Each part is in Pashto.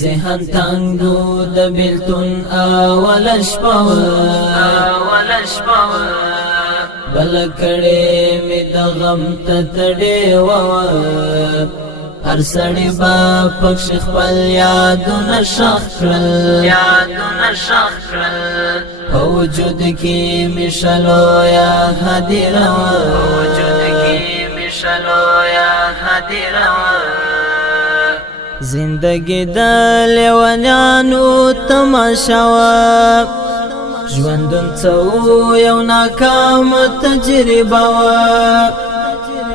ذهن تنگو د بیلتون اول شپه بل کړي می د غم ته تړي و هر سړی با پکښ خپل یادونه شخ کړل په وجود کې می شلو یا هدیره زندگی د لیونیانو تماشا وا ژوندون څو یو ناکام تجربه وا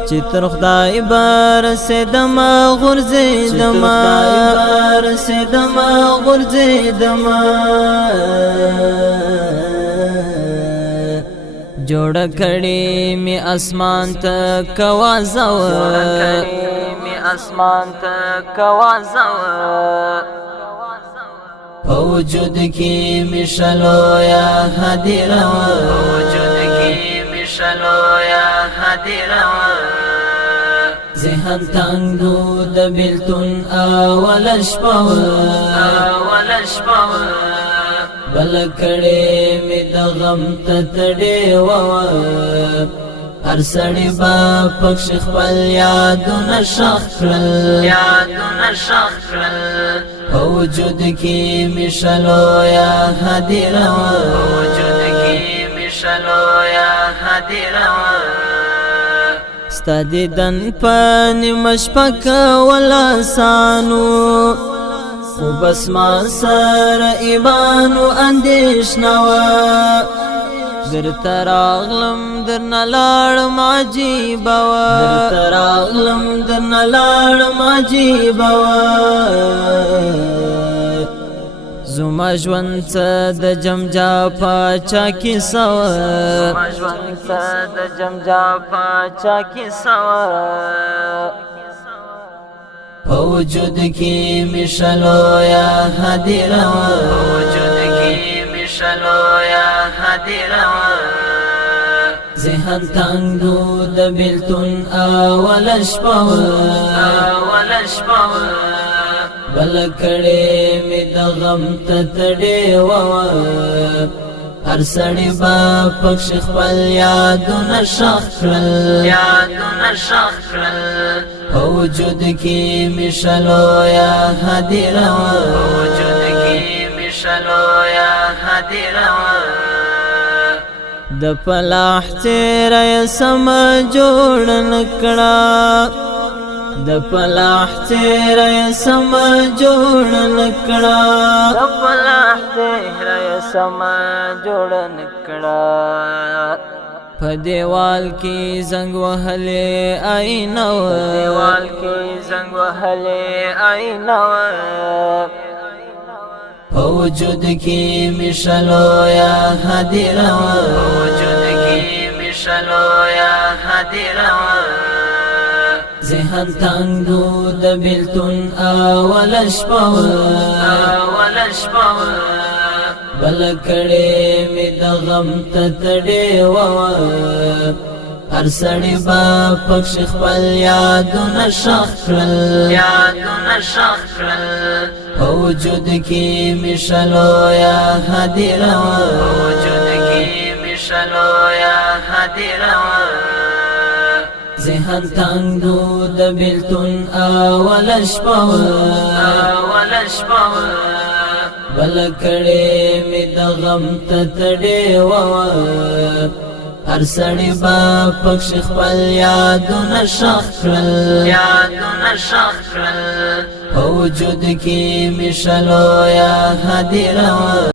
چې تر خدای برسېدم غورځېدم جوړ کړي می اسمان ته کوازه وجود کی مشلو یا هدیره ذهن تنگو د بیلتون اول شپه بل کړي می د غم ته تړي و هر سړی با پکښ خپل یادونه شخ کړل په وجود کې می شلو یا هدیره ستا دیدن په نیمه شپه کول آسانو خو بس ما سره ایمانو اندېښنه وه درته راغلم درنه لاړم عجیبه وه زما ژوند څه د جمجا پاچا کیسه وه په وجود کې می شلو یا هدیره ذهن تنگو د بیلتون اول شپه بل کړي می د غم ته تړي و هر سړی با پکښ خپل یادونه شخ کړل په وجود کې می شلو یا هدیره د فلاح څېره سم جوړ نکړه په دیوال کې زنګ وهلې آینه په وجود کې می شلو یا هدیره ذهن تنگو د بیلتون اول شپه بل کړي می د غم ته تړي و هر سړی با پکښ خپل یادونه شخ کړل په وجود کې می شلو یا هدیره ذهن تنگو د بیلتون اول شپه بل کړي می د غم ته تړي و هر سړی با پکښ خپل یادونه شخ کړل په وجود کې می شلو یا هدیره